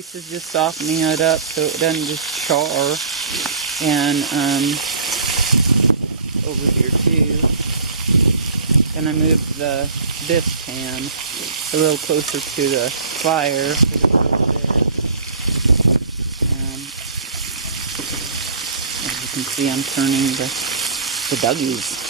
grease is just softening it up so it doesn't just char. And over here too. And I moved this pan a little closer to the fire. And as you can see, I'm turning the Dougies.